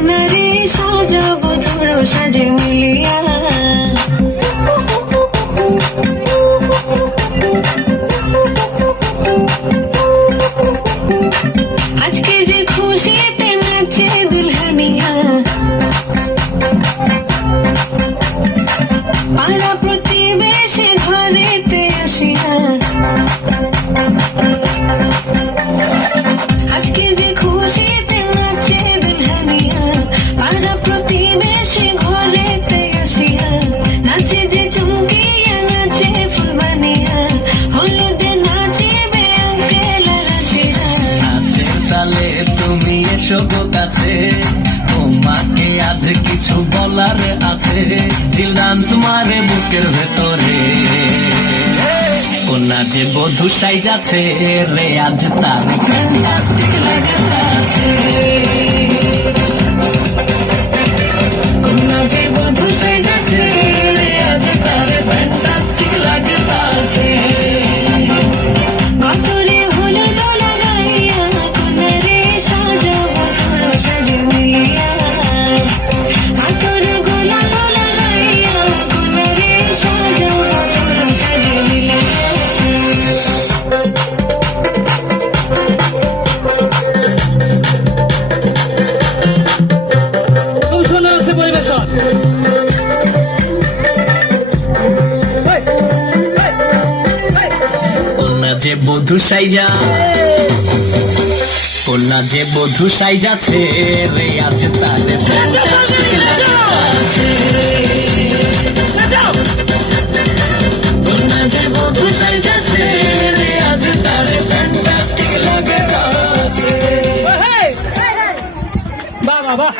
কনারে সাজাবো ধরো সাজে মিলিয়া আজকে যে খুশিতে নাচে দুলহানিয়া পাড়া প্রতিবেশী ঘরেতে আসিয়া আজকে যে খুশিতে নাচে দুলহানিয়া পাড়া প্রতিবেশী ঘরেতে আসিয়া নাচে যে চুমকিয়া নাচে ফুলবানিয়া হলুদে নাচিবে আঙ্কেল রাতিরা আছে তালে তুমি এসো গো কাছে, তোমাকে আজ কিছু বলার আছে। দিল ডান্স মারে বুকের ভেতরে, কোনা যে বধূ সাইজাছে রে আজ তার ফ্যান্টাস্টিক লাগতাছে। কোনা যে বধূ সাইজাছে রে আজ তার ফ্যান্টাস্টিক লাগতাছে গতরে হলো দোলা গাইয়া কোনারে সাজাবো ধরো সাজে মিলিয়া হাতর গোলা দোলা গাইয়া কোনারে সাজাবো ধরো সাজে মিলিয়া খুব সুন্দর হচ্ছে পরিবেশন। কোনা যে বধূ সাইজা, কোনা যে বধূ সাইজাছে রে আজ তার ফ্যান্টাস্টিক লাগতাছে। কোনা যে বধূ সাইজাছে রে আজ তার ফ্যান্টাস্টিক লাগতাছে। বাহ বাহ বাহ।